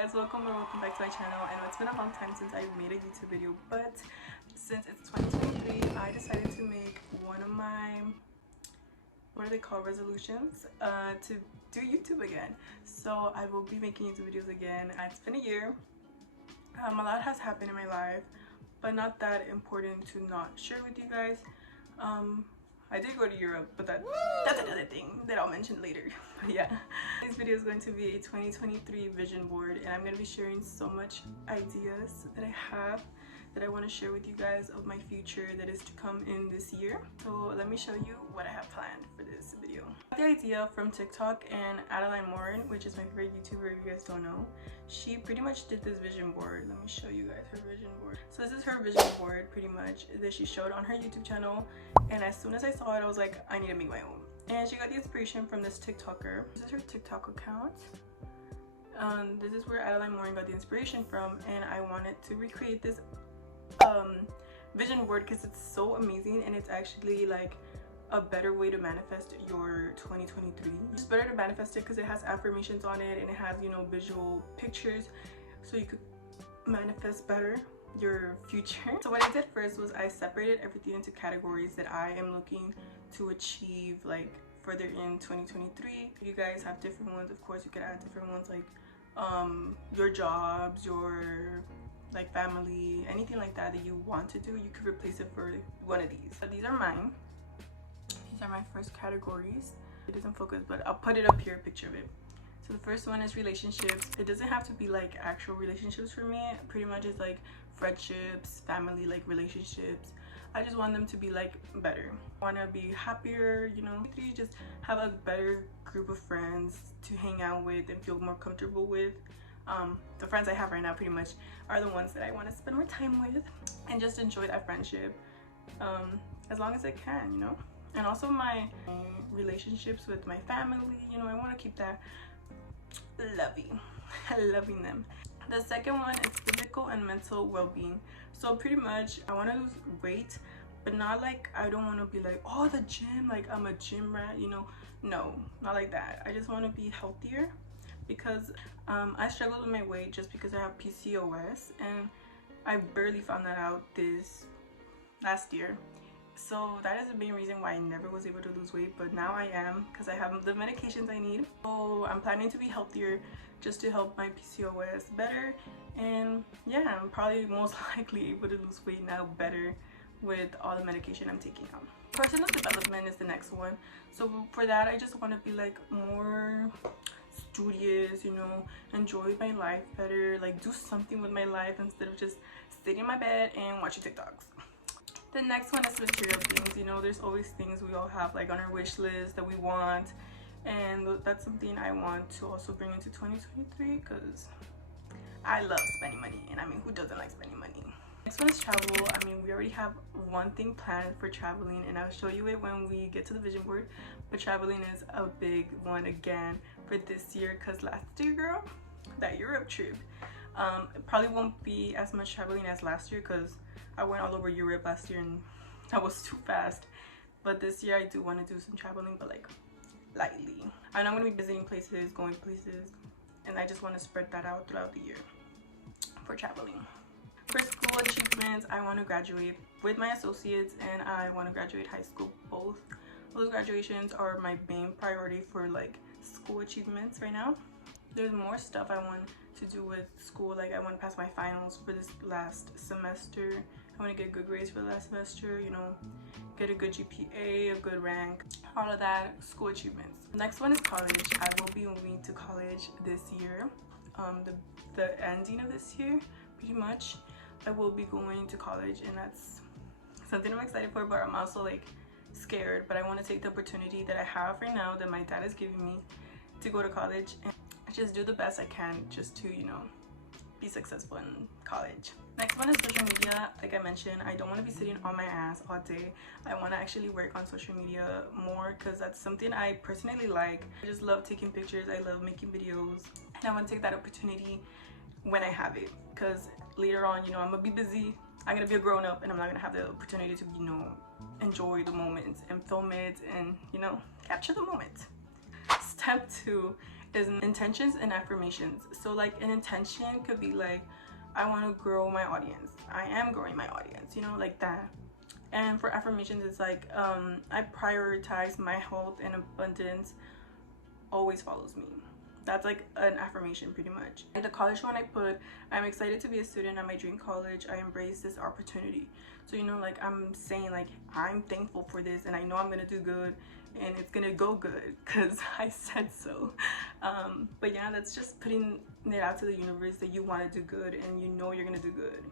guys, welcome back to my channel. I know it's been a long time since I made a YouTube video, but since it's 2023, I decided to make one of my, what are they called, resolutions, to do YouTube again. So I will be making YouTube videos again. It's been a year. A lot has happened in my life, but not that important to not share with you guys. I did go to Europe, but that's another thing that I'll mention later. But yeah, this video is going to be a 2023 vision board, and I'm going to be sharing so much ideas that I have that I want to share with you guys of my future that is to come in this year. So let me show you what I have planned for this video. I got the idea from TikTok, and Adeline Morin, which is my favorite YouTuber if you guys don't know, she pretty much did this vision board. Let me show you guys her vision board. So this is her vision board pretty much that she showed on her YouTube channel, and as soon as I saw it, I was like, I need to make my own. And she got the inspiration from this TikToker. This is her TikTok account. This is where Adeline Morin got the inspiration from, and I wanted to recreate this vision board because it's so amazing, and it's actually like a better way to manifest your 2023. It's better to manifest it because it has affirmations on it, and it has, you know, visual pictures, so you could manifest better your future. So what I did first was I separated everything into categories that I am looking to achieve like further in 2023. You guys have different ones, of course you could add different ones, like your jobs, your like family, anything like that that you want to do, you could replace it for one of these. So these are mine. These are my first categories. It doesn't focus, but I'll put it up here, a picture of it. So the first one is relationships. It doesn't have to be like actual relationships for me. Pretty much it's like friendships, family, like relationships. I just want them to be like better. I want to be happier, you know. Just have a better group of friends to hang out with and feel more comfortable with. The friends I have right now pretty much are the ones that I want to spend more time with and just enjoy that friendship as long as I can, you know. And also my relationships with my family, you know, I want to keep that loving them. The second one is physical and mental well-being. So pretty much I want to lose weight, but not like, I don't want to be like, oh, the gym, like I'm a gym rat, you know. No, not like that. I just want to be healthier because I struggled with my weight just because I have PCOS, and I barely found that out this last year. So that is the main reason why I never was able to lose weight, but now I am because I have the medications I need. So I'm planning to be healthier just to help my PCOS better, and yeah, I'm probably most likely able to lose weight now better with all the medication I'm taking now. Personal development is the next one. So for that, I just want to be like more studious, you know, enjoy my life better, like do something with my life instead of just sitting in my bed and watching TikToks. The next one is material things. You know, there's always things we all have like on our wish list that we want, and that's something I want to also bring into 2023 because I love spending money, and I mean, who doesn't like spending money? Next one is travel. I mean, we already have one thing planned for traveling, and I'll show you it when we get to the vision board, but traveling is a big one again for this year because last year, girl, that Europe trip, it probably won't be as much traveling as last year because I went all over Europe last year and that was too fast. But this year I do want to do some traveling, but like lightly. I know I'm going to be visiting places, going places, and I just want to spread that out throughout the year for traveling. For school achievements, I want to graduate with my associates, and I want to graduate high school. Both of those graduations are my main priority for like school achievements right now. There's more stuff I want to do with school, like I want to pass my finals for this last semester. I want to get good grades for the last semester, you know, get a good GPA, a good rank, all of that, school achievements. Next one is college. I will be moving to college this year, the ending of this year, pretty much. I will be going to college, and that's something I'm excited for, but I'm also like scared. But I want to take the opportunity that I have right now that my dad is giving me to go to college and just do the best I can just to, you know, be successful in college. Next one is social media. Like I mentioned, I don't want to be sitting on my ass all day. I want to actually work on social media more because that's something I personally like. I just love taking pictures. I love making videos, and I want to take that opportunity when I have it, because later on, you know, I'm gonna be busy. I'm gonna be a grown-up, and I'm not gonna have the opportunity to, you know, enjoy the moments and film it and, you know, capture the moment. Step 2 is intentions and affirmations. So like an intention could be like, I want to grow my audience, I am growing my audience, you know, like that. And for affirmations, it's like I prioritize my health and abundance always follows me. That's like an affirmation pretty much. And the college one I put, I'm excited to be a student at my dream college. I embrace this opportunity. So, you know, like I'm saying like I'm thankful for this and I know I'm gonna do good and it's gonna go good because I said so. But yeah, that's just putting it out to the universe that you want to do good and you know you're gonna do good.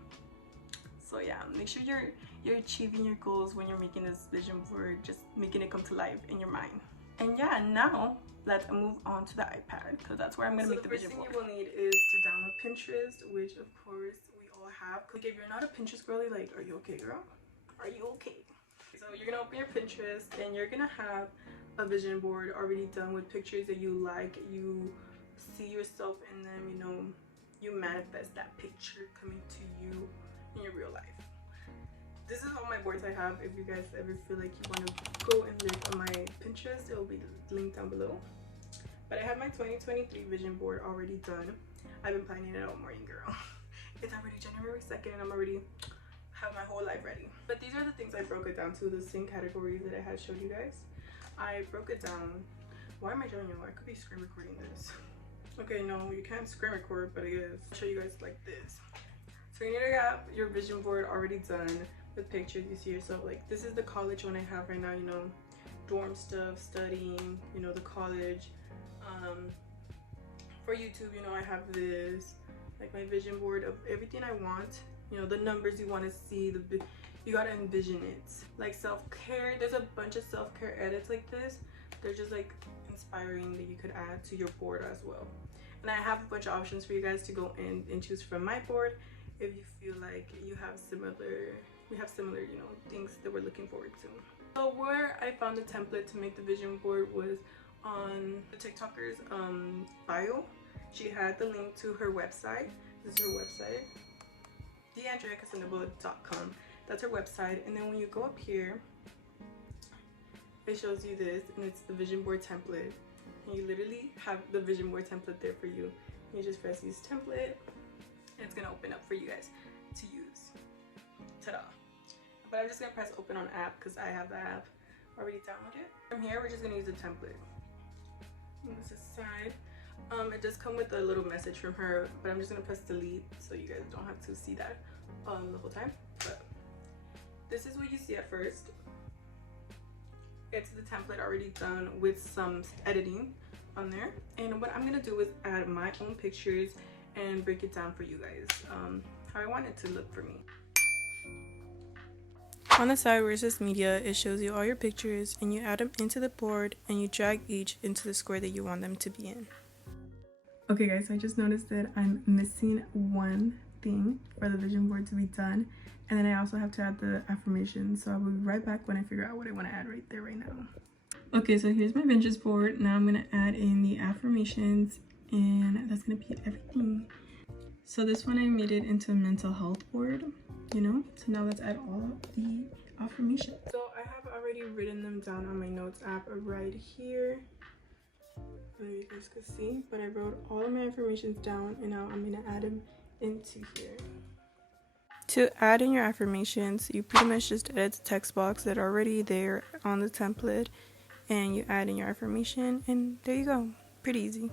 So yeah, make sure you're achieving your goals when you're making this vision board, just making it come to life in your mind. And yeah, now let's move on to the iPad because that's where I'm gonna make the vision board. The first thing you will need is to download Pinterest, which of course we all have. Like if you're not a Pinterest girly, like, are you okay, girl? Are you okay? So you're gonna open your Pinterest and you're gonna have a vision board already done with pictures that you like, you see yourself in them, you know, you manifest that picture coming to you in your real life. This is all my boards I have. If you guys ever feel like you want to go and look on my Pinterest, it will be linked down below. But I have my 2023 vision board already done. I've been planning it all morning, girl. It's already January 2nd and I'm already have my whole life ready. But these are the things I broke it down to, the same categories that I had showed you guys. I broke it down. Why am I showing you? I could be screen recording this. Okay, no, you can't screen record, but I guess I'll show you guys like this. So you need to have your vision board already done with pictures you see yourself. Like this is the college one I have right now, you know, dorm stuff, studying, you know, the college. For YouTube, you know, I have this, like my vision board of everything I want, you know, the numbers you want to see, you gotta envision it. Like self-care, there's a bunch of self-care edits like this. They're just like inspiring that you could add to your board as well. And I have a bunch of options for you guys to go in and choose from my board if you feel like we have similar, you know, things that we're looking forward to. So where I found the template to make the vision board was on the TikToker's bio. She had the link to her website. This is her website, theandreacasandabo.com. That's her website. And then when you go up here, it shows you this, and it's the vision board template. And you literally have the vision board template there for you. You just press use template, and it's gonna open up for you guys to use. Ta-da! But I'm just gonna press open on app because I have the app already downloaded. From here, we're just gonna use a template. And this is side. It does come with a little message from her, but I'm just gonna press delete so you guys don't have to see that the whole time. But this is what you see at first. It's the template already done with some editing on there. And what I'm gonna do is add my own pictures and break it down for you guys, how I want it to look for me. On the side where it says media, it shows you all your pictures and you add them into the board and you drag each into the square that you want them to be in. Okay guys, I just noticed that I'm missing one thing for the vision board to be done, and then I also have to add the affirmations. So I will be right back when I figure out what I want to add right there right now. Okay, so here's my vision board. Now I'm going to add in the affirmations, and that's going to be everything. So this one I made it into a mental health board, you know. So now let's add all the affirmations. So I have already written them down on my notes app right here. You guys can see, but I wrote all of my affirmations down and now I'm gonna add them into here. To add in your affirmations, you pretty much just edit the text box that are already there on the template and you add in your affirmation, and there you go. Pretty easy.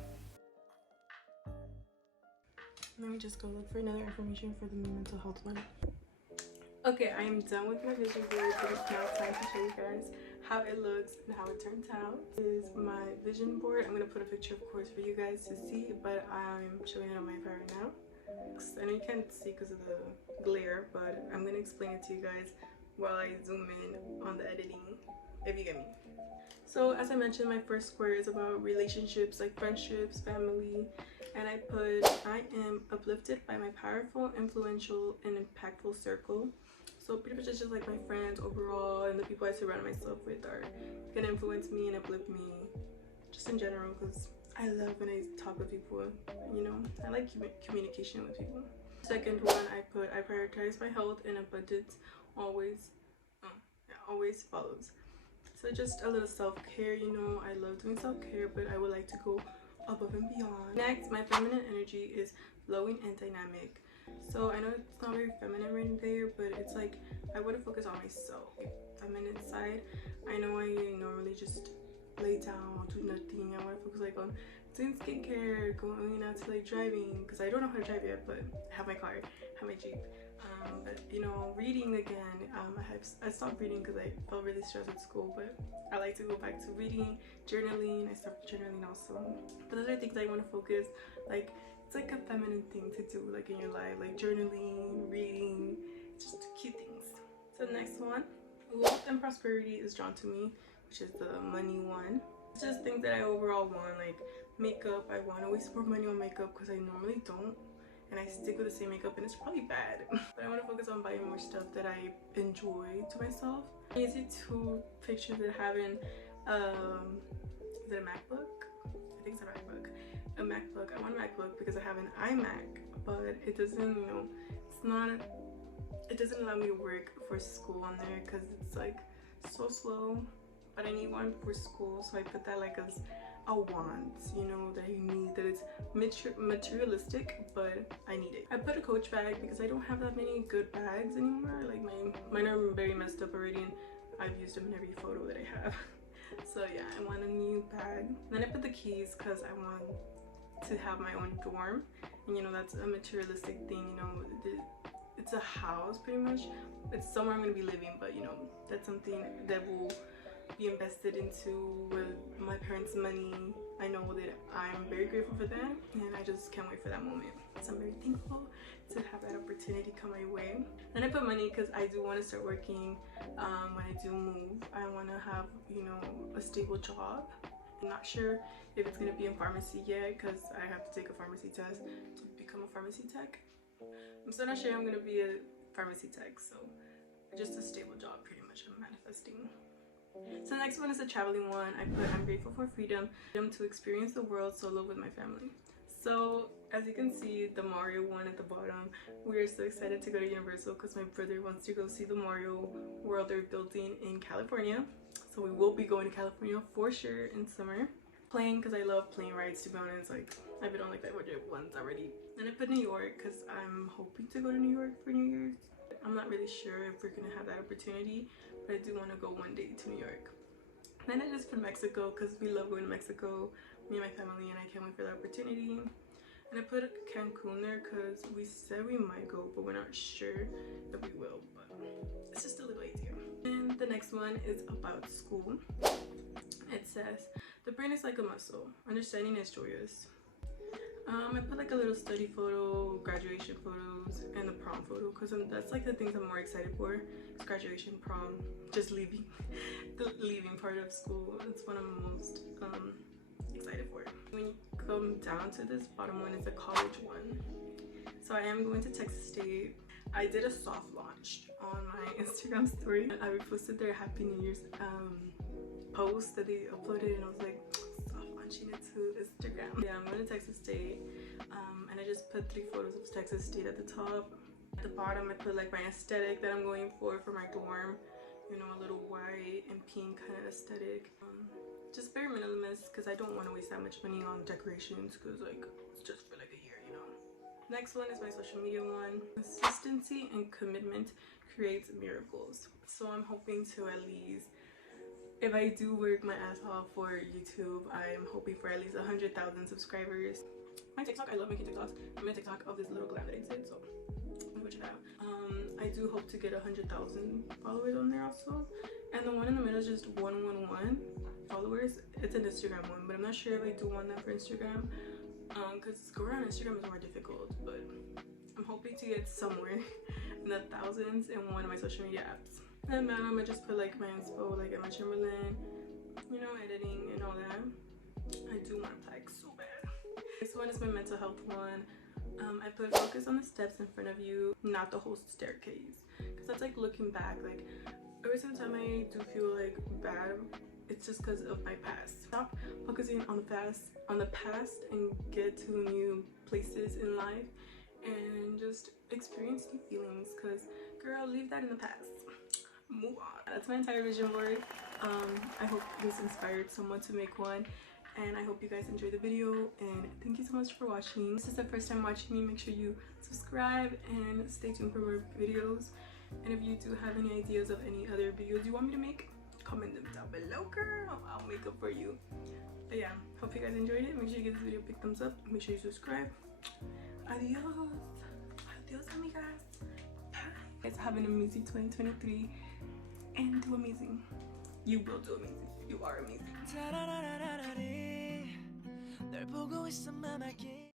Let me just go look for another affirmation for the mental health one. Okay, I am done with my vision board, so it's now time to show you guys how it looks and how it turns out. This is my vision board. I'm going to put a picture, of course, for you guys to see, but I'm showing it on my iPad right now. I know you can't see because of the glare, but I'm going to explain it to you guys while I zoom in on the editing, if you get me. So as I mentioned, my first square is about relationships, like friendships, family, and I put, I am uplifted by my powerful, influential, and impactful circle. So pretty much it's just like my friends overall, and the people I surround myself with are gonna influence me and uplift me, just in general, because I love when I talk with people, you know, I like communication with people. Second one I put, I prioritize my health and abundance always follows. So just a little self-care, you know, I love doing self-care, but I would like to go above and beyond. Next, my feminine energy is flowing and dynamic. So I know it's not very feminine right there, but it's like I want to focus on myself. Feminine side, I know I normally just lay down, do nothing. I want to focus like on doing skincare, going out to like driving, because I don't know how to drive yet, but I have my car, I have my Jeep. But you know, reading again, I stopped reading because I felt really stressed at school, but I like to go back to reading, journaling. I started journaling also, but those are things I want to focus, like it's like a feminine thing to do, like in your life, like journaling, reading, just cute things. So the next one, wealth and prosperity is drawn to me, which is the money one. It's just things that I overall want, like makeup. I want to waste more money on makeup because I normally don't, and I stick with the same makeup and it's probably bad. But I want to focus on buying more stuff that I enjoy to myself. I see two pictures that have in is it a MacBook? I think it's a MacBook. A MacBook. I want a MacBook because I have an iMac, but it doesn't, you know, it's not, it doesn't allow me to work for school on there because it's like so slow. But I need one for school, so I put that like as a want, you know, that you need, that it's materialistic, but I need it. I put a Coach bag because I don't have that many good bags anymore. Like mine are very messed up already, and I've used them in every photo that I have. So yeah, I want a new bag. Then I put the keys because I want to have my own dorm, and you know, that's a materialistic thing, you know, it's a house pretty much. It's somewhere I'm gonna be living, but you know, that's something that will be invested into with my parents' money. I know that I'm very grateful for that, and I just can't wait for that moment. So I'm very thankful to have that opportunity come my way. Then I put money because I do want to start working when I do move. I want to have, you know, a stable job. I'm not sure if it's going to be in pharmacy yet because I have to take a pharmacy test to become a pharmacy tech. I'm still not sure I'm going to be a pharmacy tech, so just a stable job pretty much I'm manifesting. So the next one is a traveling one. I put I'm grateful for freedom to experience the world solo with my family. So as you can see, the Mario one at the bottom, we are so excited to go to Universal because my brother wants to go see the Mario world they're building in California. So we will be going to California for sure in summer. Plane, because I love plane rides, to be honest. Like I've been on like 500 ones already. And I put New York because I'm hoping to go to New York for New Year's. I'm not really sure if we're gonna have that opportunity, but I do want to go one day to New York. Then I just put Mexico because we love going to Mexico, me and my family, and I can't wait for that opportunity. And I put Cancun there because we said we might go, but we're not sure that we will, but it's just a little idea. And the next one is about school. It says, the brain is like a muscle, understanding is joyous. I put like a little study photo, graduation photos, and the prom photo because that's like the things I'm more excited for. It's graduation, prom, just leaving, the leaving part of school. It's what I'm most excited for. When you come down to this bottom one, is the college one. So I am going to Texas State. I did a soft launch on my Instagram story. I reposted their Happy New Year's post that they uploaded, and I was like, it to Instagram. Yeah, I'm going to Texas State, and I just put 3 photos of Texas State at the top. At the bottom, I put like my aesthetic that I'm going for my dorm. You know, a little white and pink kind of aesthetic. Just very minimalist because I don't want to waste that much money on decorations because like it's just for like a year, you know. Next one is my social media one. Consistency and commitment creates miracles. So I'm hoping to at least, if I do work my ass off for YouTube, I'm hoping for at least 100,000 subscribers. My TikTok, I love making TikToks. I made a TikTok of this little glam that I did, so go check it out. I do hope to get 100,000 followers on there also. And the one in the middle is just 111 followers. It's an Instagram one, but I'm not sure if I do want that for Instagram. Because going on Instagram is more difficult, but I'm hoping to get somewhere in the thousands in one of my social media apps. And then I just put like my inspo, like Emma Chamberlain, you know, editing and all that. I do want to type so bad. This one is my mental health one. I put focus on the steps in front of you, not the whole staircase. Because that's like looking back, like every single time I do feel like bad, it's just because of my past. Stop focusing on the past and get to new places in life and just experience new feelings, because girl, leave that in the past. Move on. That's my entire vision board. I hope this inspired someone to make one. and I hope you guys enjoyed the video, and thank you so much for watching. If this is the first time watching me, make sure you subscribe and stay tuned for more videos. And if you do have any ideas of any other videos you want me to make, comment them down below, girl. I'll make them for you. But yeah, hope you guys enjoyed it. Make sure you give this video a big thumbs up. Make sure you subscribe. Adios. Adios, amigas. Bye. Guys, have an amazing 2023 and do amazing. You will do amazing. You are amazing.